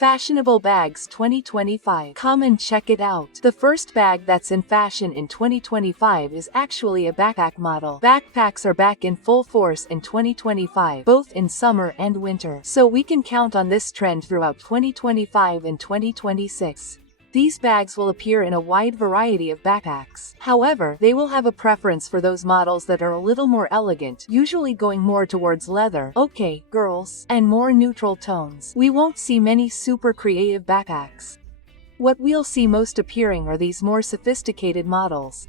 Fashionable Bags 2025. Come and check it out. The first bag that's in fashion in 2025 is actually a backpack model. Backpacks are back in full force in 2025, both in summer and winter. So we can count on this trend throughout 2025 and 2026. These bags will appear in a wide variety of backpacks. However, they will have a preference for those models that are a little more elegant, usually going more towards leather, okay, girls, and more neutral tones. We won't see many super creative backpacks. What we'll see most appearing are these more sophisticated models.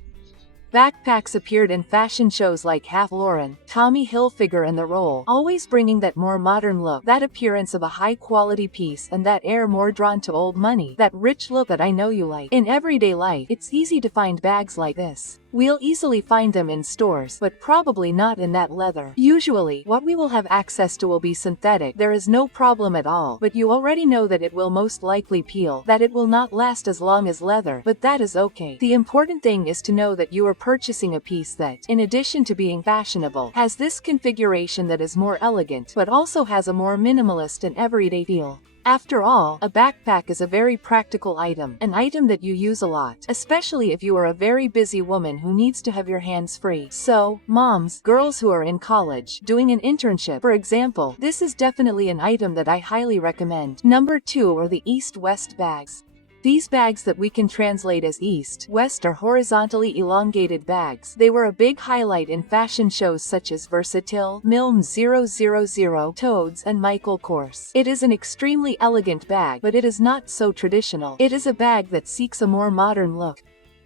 Backpacks appeared in fashion shows like Ralph Lauren, Tommy Hilfiger and The Roll, always bringing that more modern look, that appearance of a high-quality piece and that air more drawn to old money, that rich look that I know you like. In everyday life, it's easy to find bags like this. We'll easily find them in stores, but probably not in that leather. Usually, what we will have access to will be synthetic. There is no problem at all, but you already know that it will most likely peel, that it will not last as long as leather, but that is okay. The important thing is to know that you are purchasing a piece that, in addition to being fashionable, has this configuration that is more elegant, but also has a more minimalist and everyday feel. After all, a backpack is a very practical item, an item that you use a lot, especially if you are a very busy woman who needs to have your hands free. So, moms, girls who are in college, doing an internship, for example, this is definitely an item that I highly recommend. Number 2 are the East-West bags. These bags that we can translate as East-West are horizontally elongated bags. They were a big highlight in fashion shows such as Versace, Milm 000, Toads, and Michael Kors. It is an extremely elegant bag, but it is not so traditional. It is a bag that seeks a more modern look.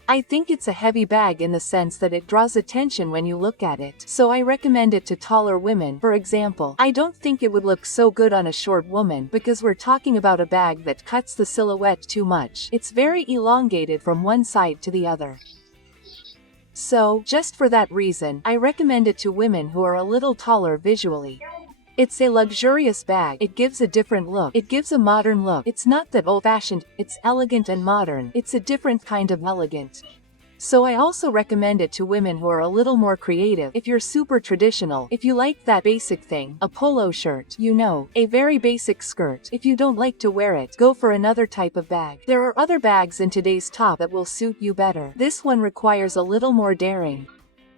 I think it's a heavy bag in the sense that it draws attention when you look at it, so I recommend it to taller women. For example, I don't think it would look so good on a short woman because we're talking about a bag that cuts the silhouette too much. It's very elongated from one side to the other. So, just for that reason, I recommend it to women who are a little taller visually. It's a luxurious bag. It gives a different look. It gives a modern look. It's not that old-fashioned, it's elegant and modern. It's a different kind of elegant. So I also recommend it to women who are a little more creative. If you're super traditional, if you like that basic thing, a polo shirt, you know, a very basic skirt. If you don't like to wear it, go for another type of bag. There are other bags in today's top that will suit you better. This one requires a little more daring.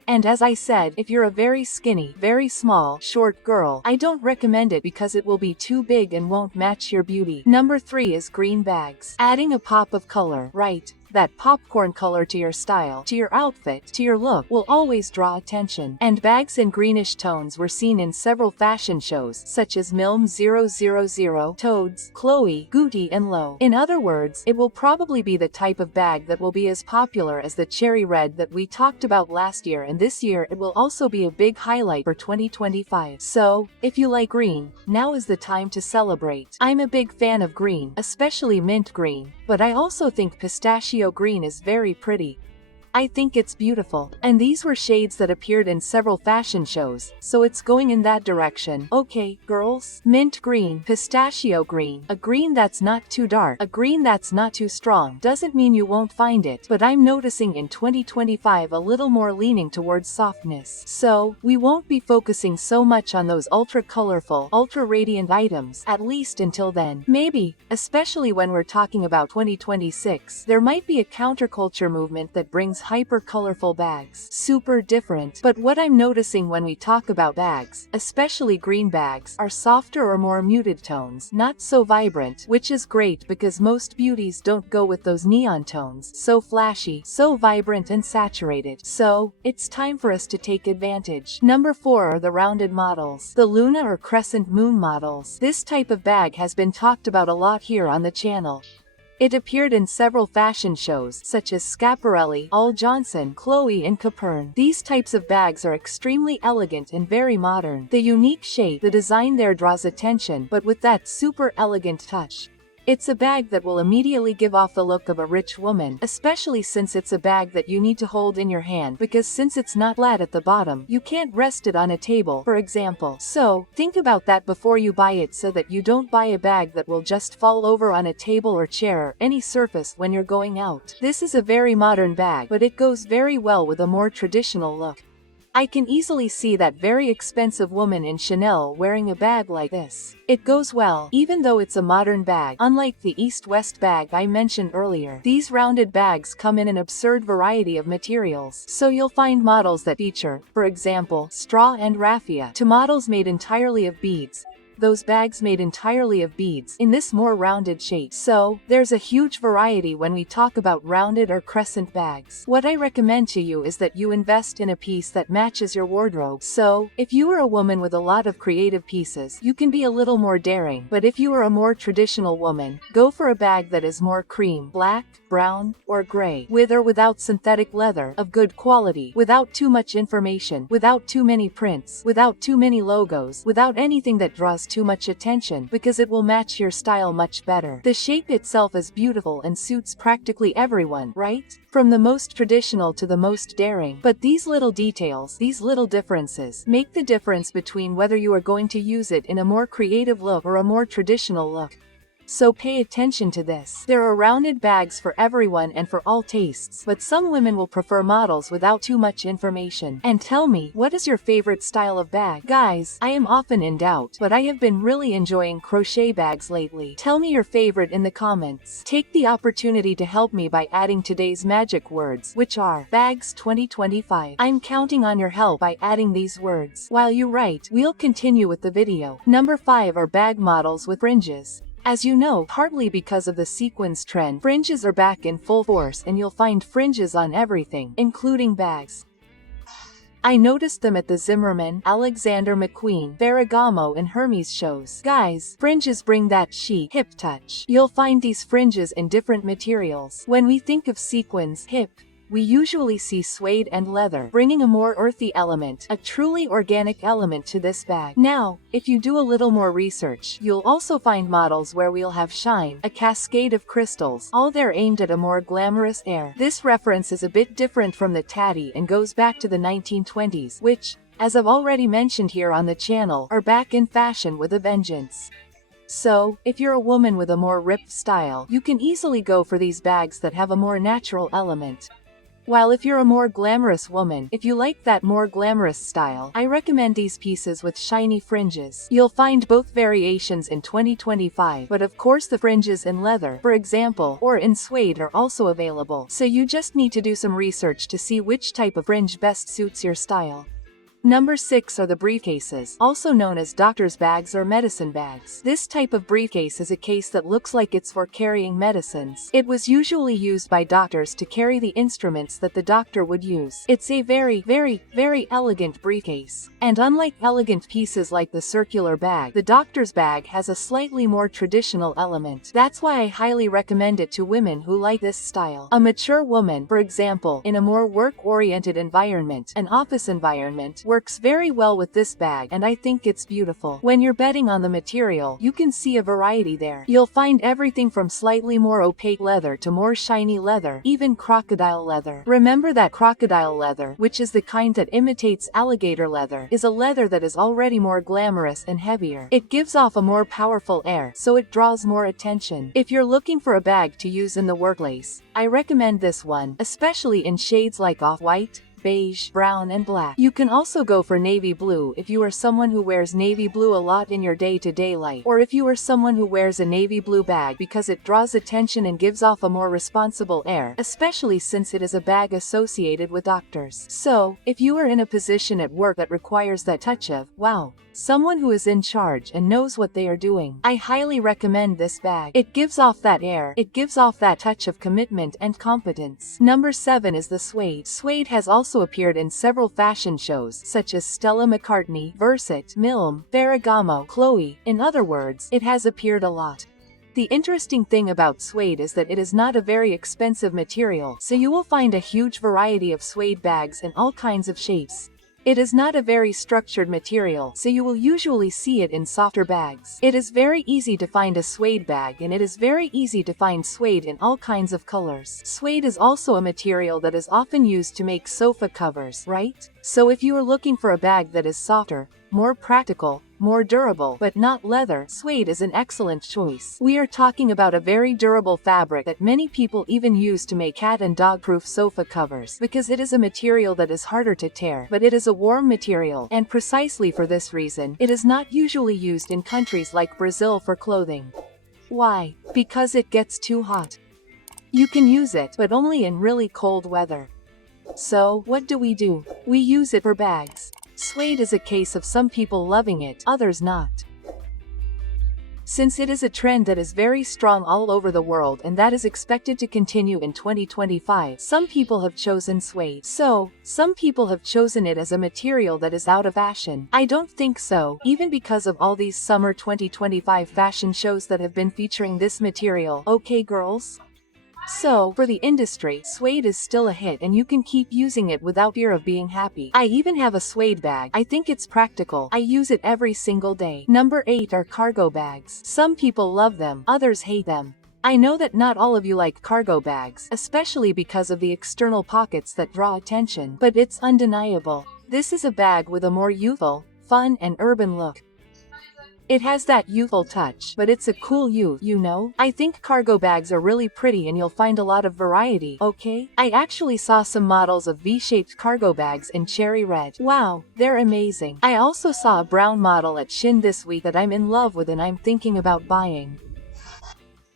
And as I said, if you're a very skinny, very small, short girl, I don't recommend it because it will be too big and won't match your beauty. Number 3 is green bags. Adding a pop of color, right? That popcorn color to your style, to your outfit, to your look, will always draw attention. And bags in greenish tones were seen in several fashion shows, such as Milm 000, Toads, Chloé, Gucci and Loewe. In other words, it will probably be the type of bag that will be as popular as the cherry red that we talked about last year, and this year it will also be a big highlight for 2025. So, if you like green, now is the time to celebrate. I'm a big fan of green, especially mint green, but I also think pistachio green is very pretty. I think it's beautiful, and these were shades that appeared in several fashion shows, so it's going in that direction. Okay, girls, mint green, pistachio green, a green that's not too dark, a green that's not too strong, doesn't mean you won't find it, but I'm noticing in 2025 a little more leaning towards softness. So, we won't be focusing so much on those ultra colorful, ultra radiant items, at least until then. Maybe, especially when we're talking about 2026, there might be a counterculture movement that brings hyper colorful bags. Super different. But what I'm noticing when we talk about bags, especially green bags, are softer or more muted tones, not so vibrant, which is great because most beauties don't go with those neon tones, so flashy, so vibrant and saturated. So, it's time for us to take advantage. Number 4 are the rounded models, the Luna or crescent moon models. This type of bag has been talked about a lot here on the channel. It appeared in several fashion shows, such as Schiaparelli, Ulla Johnson, Chloé and Coperni. These types of bags are extremely elegant and very modern. The unique shape, the design there draws attention, but with that super elegant touch. It's a bag that will immediately give off the look of a rich woman, especially since it's a bag that you need to hold in your hand because since it's not flat at the bottom, you can't rest it on a table, for example. So, think about that before you buy it so that you don't buy a bag that will just fall over on a table or chair or any surface when you're going out. This is a very modern bag, but it goes very well with a more traditional look. I can easily see that very expensive woman in Chanel wearing a bag like this. It goes well, even though it's a modern bag. Unlike the East-West bag I mentioned earlier, these rounded bags come in an absurd variety of materials. So you'll find models that feature, for example, straw and raffia, to models made entirely of beads. Those bags made entirely of beads in this more rounded shape. So, there's a huge variety when we talk about rounded or crescent bags. What I recommend to you is that you invest in a piece that matches your wardrobe. So, if you are a woman with a lot of creative pieces, you can be a little more daring. But if you are a more traditional woman, go for a bag that is more cream, black, brown, or gray, with or without synthetic leather, of good quality, without too much information, without too many prints, without too many logos, without anything that draws too much attention, because it will match your style much better. The shape itself is beautiful and suits practically everyone, right? From the most traditional to the most daring. But these little details, these little differences, make the difference between whether you are going to use it in a more creative look or a more traditional look. So pay attention to this. There are rounded bags for everyone and for all tastes, but some women will prefer models without too much information. And tell me, what is your favorite style of bag? Guys, I am often in doubt, but I have been really enjoying crochet bags lately. Tell me your favorite in the comments. Take the opportunity to help me by adding today's magic words, which are bags 2025. I'm counting on your help by adding these words. While you write, we'll continue with the video. Number 5 are bag models with fringes. As you know, partly because of the sequins trend, fringes are back in full force and you'll find fringes on everything, including bags. I noticed them at the Zimmermann, Alexander McQueen, Ferragamo and Hermès shows. Guys, fringes bring that chic, hip touch. You'll find these fringes in different materials. When we think of sequins, hip, we usually see suede and leather, bringing a more earthy element, a truly organic element to this bag. Now, if you do a little more research, you'll also find models where we'll have shine, a cascade of crystals, all they're aimed at a more glamorous air. This reference is a bit different from the tatty and goes back to the 1920s, which, as I've already mentioned here on the channel, are back in fashion with a vengeance. So, if you're a woman with a more ripped style, you can easily go for these bags that have a more natural element. While if you're a more glamorous woman, if you like that more glamorous style, I recommend these pieces with shiny fringes. You'll find both variations in 2025, but of course the fringes in leather, for example, or in suede are also available. So you just need to do some research to see which type of fringe best suits your style. Number 6 are the briefcases, also known as doctor's bags or medicine bags. This type of briefcase is a case that looks like it's for carrying medicines. It was usually used by doctors to carry the instruments that the doctor would use. It's a very, very, very elegant briefcase. And unlike elegant pieces like the circular bag, the doctor's bag has a slightly more traditional element. That's why I highly recommend it to women who like this style. A mature woman, for example, in a more work-oriented environment, an office environment, works very well with this bag, and I think it's beautiful. When you're betting on the material, you can see a variety there. You'll find everything from slightly more opaque leather to more shiny leather, even crocodile leather. Remember that crocodile leather, which is the kind that imitates alligator leather, is a leather that is already more glamorous and heavier. It gives off a more powerful air, so it draws more attention. If you're looking for a bag to use in the workplace, I recommend this one, especially in shades like off-white, beige, brown and black. You can also go for navy blue if you are someone who wears navy blue a lot in your day-to-day life, or if you are someone who wears a navy blue bag because it draws attention and gives off a more responsible air, especially since it is a bag associated with doctors. So, if you are in a position at work that requires that touch of, wow, someone who is in charge and knows what they are doing, I highly recommend this bag. It gives off that air, it gives off that touch of commitment and competence. Number 7 is the suede. Suede has also appeared in several fashion shows, such as Stella McCartney, Versace, Milm, Ferragamo, Chloé. In other words, it has appeared a lot. The interesting thing about suede is that it is not a very expensive material, so you will find a huge variety of suede bags in all kinds of shapes. It is not a very structured material, so you will usually see it in softer bags. It is very easy to find a suede bag, and it is very easy to find suede in all kinds of colors. Suede is also a material that is often used to make sofa covers, right? So if you are looking for a bag that is softer, more practical, more durable, but not leather, suede is an excellent choice. We are talking about a very durable fabric that many people even use to make cat and dog-proof sofa covers, because it is a material that is harder to tear, but it is a warm material, and precisely for this reason, it is not usually used in countries like Brazil for clothing. Why? Because it gets too hot. You can use it, but only in really cold weather. So, what do? We use it for bags. Suede is a case of some people loving it, others not. Since it is a trend that is very strong all over the world and that is expected to continue in 2025, some people have chosen suede. So, some people have chosen it as a material that is out of fashion. I don't think so, even because of all these summer 2025 fashion shows that have been featuring this material. Okay, girls? So, for the industry, suede is still a hit and you can keep using it without fear of being happy. I even have a suede bag. I think it's practical. I use it every single day. Number 8 are cargo bags. Some people love them, others hate them. I know that not all of you like cargo bags, especially because of the external pockets that draw attention, but it's undeniable. This is a bag with a more youthful, fun and urban look. It has that youthful touch, but it's a cool youth, you know? I think cargo bags are really pretty and you'll find a lot of variety, okay? I actually saw some models of V-shaped cargo bags in cherry red. Wow, they're amazing. I also saw a brown model at Shein this week that I'm in love with and I'm thinking about buying.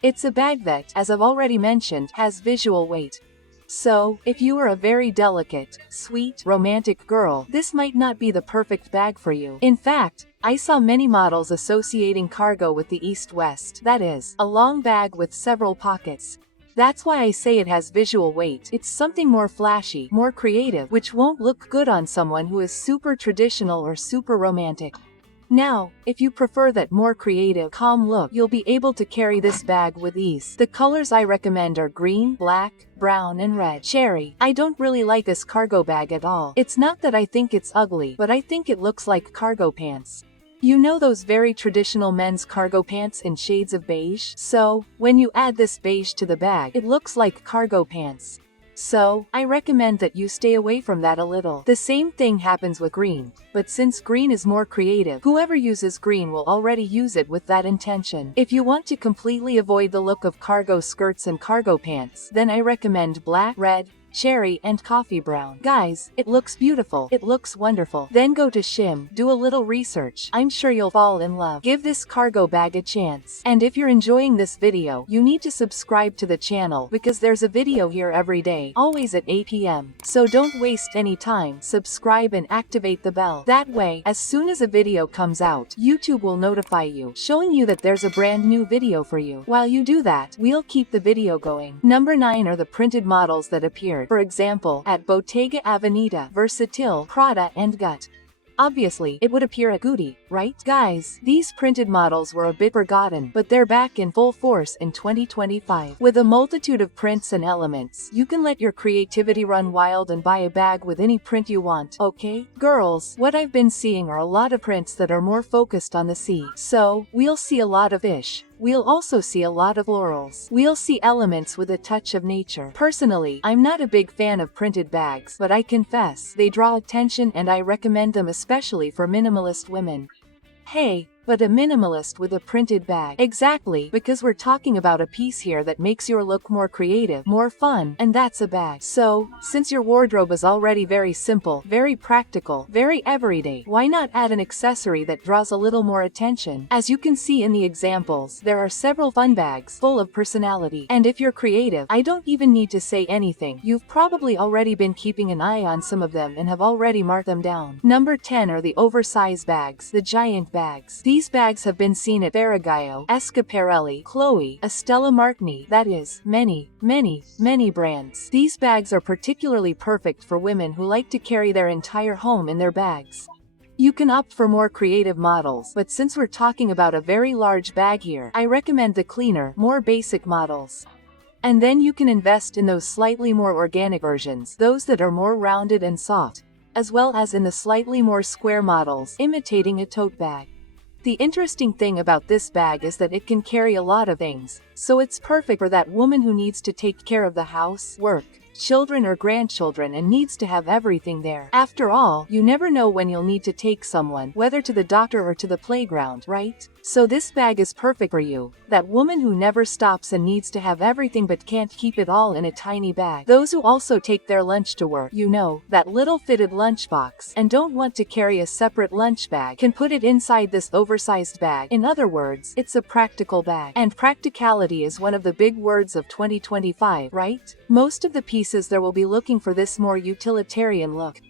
It's a bag that, as I've already mentioned, has visual weight. So, if you are a very delicate, sweet, romantic girl, this might not be the perfect bag for you. In fact, I saw many models associating cargo with the East-West, that is, a long bag with several pockets. That's why I say it has visual weight. It's something more flashy, more creative, which won't look good on someone who is super traditional or super romantic. Now, if you prefer that more creative, calm look, you'll be able to carry this bag with ease. The colors I recommend are green, black, brown and red. Cherry. I don't really like this cargo bag at all. It's not that I think it's ugly, but I think it looks like cargo pants. You know those very traditional men's cargo pants in shades of beige? So, when you add this beige to the bag, it looks like cargo pants. So, I recommend that you stay away from that a little. The same thing happens with green, but since green is more creative, whoever uses green will already use it with that intention. If you want to completely avoid the look of cargo skirts and cargo pants, then I recommend black, red, cherry and coffee brown. Guys, it looks beautiful. It looks wonderful. Then go to Shein, do a little research. I'm sure you'll fall in love. Give this cargo bag a chance. And if you're enjoying this video, you need to subscribe to the channel because there's a video here every day, always at 8 p.m. So don't waste any time. Subscribe and activate the bell. That way, as soon as a video comes out, YouTube will notify you, showing you that there's a brand new video for you. While you do that, we'll keep the video going. Number 9 are the printed models that appear, for example, at Bottega Veneta, Versace, Prada and Gut. Obviously, it would appear at Gucci, right? Guys, these printed models were a bit forgotten, but they're back in full force in 2025. With a multitude of prints and elements, you can let your creativity run wild and buy a bag with any print you want, okay? Girls, what I've been seeing are a lot of prints that are more focused on the sea. So, we'll see a lot of fish. We'll also see a lot of florals. We'll see elements with a touch of nature. Personally, I'm not a big fan of printed bags, but I confess, they draw attention and I recommend them especially for minimalist women. Hey, but a minimalist with a printed bag. Exactly, because we're talking about a piece here that makes your look more creative, more fun, and that's a bag. So, since your wardrobe is already very simple, very practical, very everyday, why not add an accessory that draws a little more attention? As you can see in the examples, there are several fun bags, full of personality. And if you're creative, I don't even need to say anything. You've probably already been keeping an eye on some of them and have already marked them down. Number 10 are the oversized bags, the giant bags. These bags have been seen at Ferragamo, Schiaparelli, Chloé, Stella McCartney, that is, many brands. These bags are particularly perfect for women who like to carry their entire home in their bags. You can opt for more creative models, but since we're talking about a very large bag here, I recommend the cleaner, more basic models. And then you can invest in those slightly more organic versions, those that are more rounded and soft, as well as in the slightly more square models, imitating a tote bag. The interesting thing about this bag is that it can carry a lot of things, so it's perfect for that woman who needs to take care of the house, work, children or grandchildren and needs to have everything there. After all, you never know when you'll need to take someone, whether to the doctor or to the playground, right? So this bag is perfect for you, that woman who never stops and needs to have everything but can't keep it all in a tiny bag. Those who also take their lunch to work, you know, that little fitted lunchbox, and don't want to carry a separate lunch bag, can put it inside this oversized bag. In other words, it's a practical bag. And practicality is one of the big words of 2025, right? Most of the pieces there will be looking for this more utilitarian look.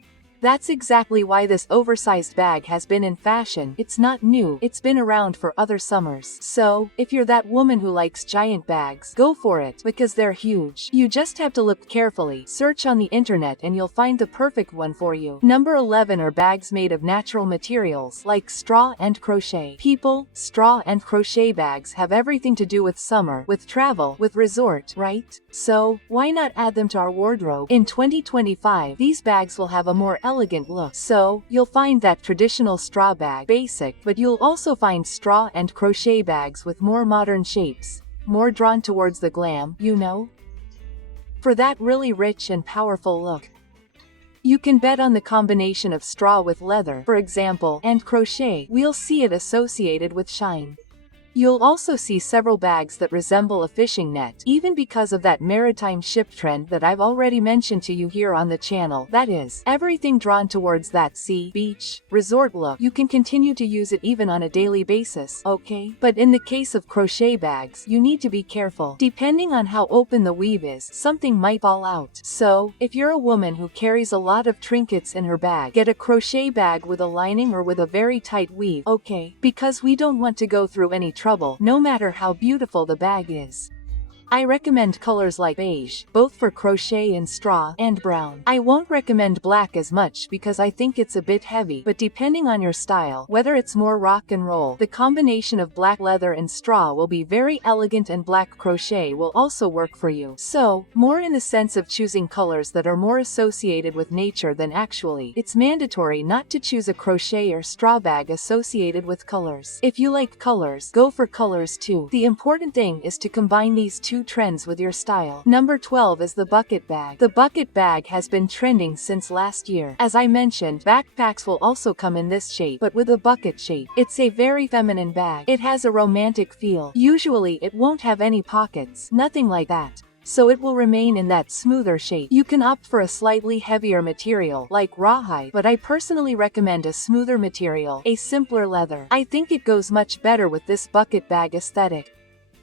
That's exactly why this oversized bag has been in fashion. It's not new, it's been around for other summers. So, if you're that woman who likes giant bags, go for it, because they're huge. You just have to look carefully, search on the internet and you'll find the perfect one for you. Number 11 are bags made of natural materials, like straw and crochet. People, straw and crochet bags have everything to do with summer, with travel, with resort, right? So, why not add them to our wardrobe? In 2025, these bags will have a more elegant look. So, you'll find that traditional straw bag, basic, but you'll also find straw and crochet bags with more modern shapes, more drawn towards the glam, you know? For that really rich and powerful look. You can bet on the combination of straw with leather, for example, and crochet. We'll see it associated with shine. You'll also see several bags that resemble a fishing net, even because of that maritime ship trend that I've already mentioned to you here on the channel. That is, everything drawn towards that sea, beach, resort look. You can continue to use it even on a daily basis, okay? But in the case of crochet bags, you need to be careful. Depending on how open the weave is, something might fall out. So, if you're a woman who carries a lot of trinkets in her bag, get a crochet bag with a lining or with a very tight weave, okay? Because we don't want to go through any trouble, no matter how beautiful the bag is. I recommend colors like beige, both for crochet and straw, and brown. I won't recommend black as much because I think it's a bit heavy, but depending on your style, whether it's more rock and roll, the combination of black leather and straw will be very elegant, and black crochet will also work for you. So, more in the sense of choosing colors that are more associated with nature than actually. It's mandatory not to choose a crochet or straw bag associated with colors. If you like colors, go for colors too. The important thing is to combine these two trends with your style. Number 12 is the bucket bag. The bucket bag has been trending since last year. As I mentioned, backpacks will also come in this shape, but with a bucket shape. It's a very feminine bag. It has a romantic feel. Usually it won't have any pockets, nothing like that. So it will remain in that smoother shape. You can opt for a slightly heavier material, like rawhide, but I personally recommend a smoother material, a simpler leather. I think it goes much better with this bucket bag aesthetic.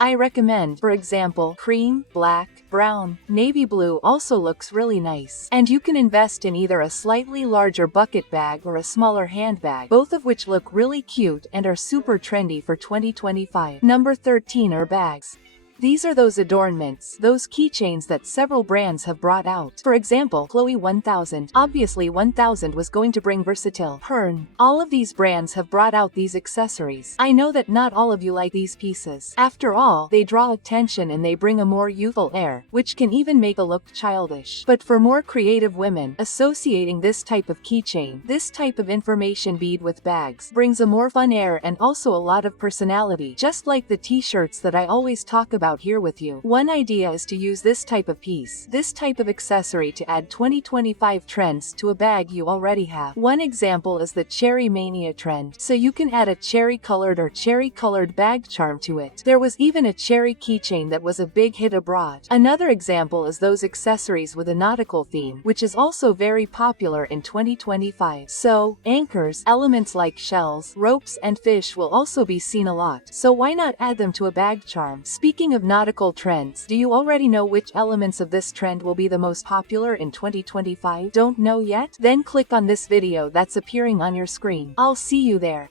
I recommend, for example, cream, black, brown, navy blue also looks really nice. And you can invest in either a slightly larger bucket bag or a smaller handbag, both of which look really cute and are super trendy for 2025. Number 13 are bags. These are those adornments, those keychains that several brands have brought out. For example, Chloé 1000. Obviously 1000 was going to bring versatile. Pern. All of these brands have brought out these accessories. I know that not all of you like these pieces. After all, they draw attention and they bring a more youthful air, which can even make a look childish. But for more creative women, associating this type of keychain, this type of information bead with bags, brings a more fun air and also a lot of personality, just like the t-shirts that I always talk about here with you. One idea is to use this type of piece, this type of accessory, to add 2025 trends to a bag you already have. One example is the cherry mania trend, so you can add a cherry-colored or cherry-colored bag charm to it. There was even a cherry keychain that was a big hit abroad. Another example is those accessories with a nautical theme, which is also very popular in 2025. So, anchors, elements like shells, ropes, and fish will also be seen a lot, so why not add them to a bag charm? Speaking of nautical trends, do you already know which elements of this trend will be the most popular in 2025? Don't know yet? Then click on this video that's appearing on your screen. I'll see you there.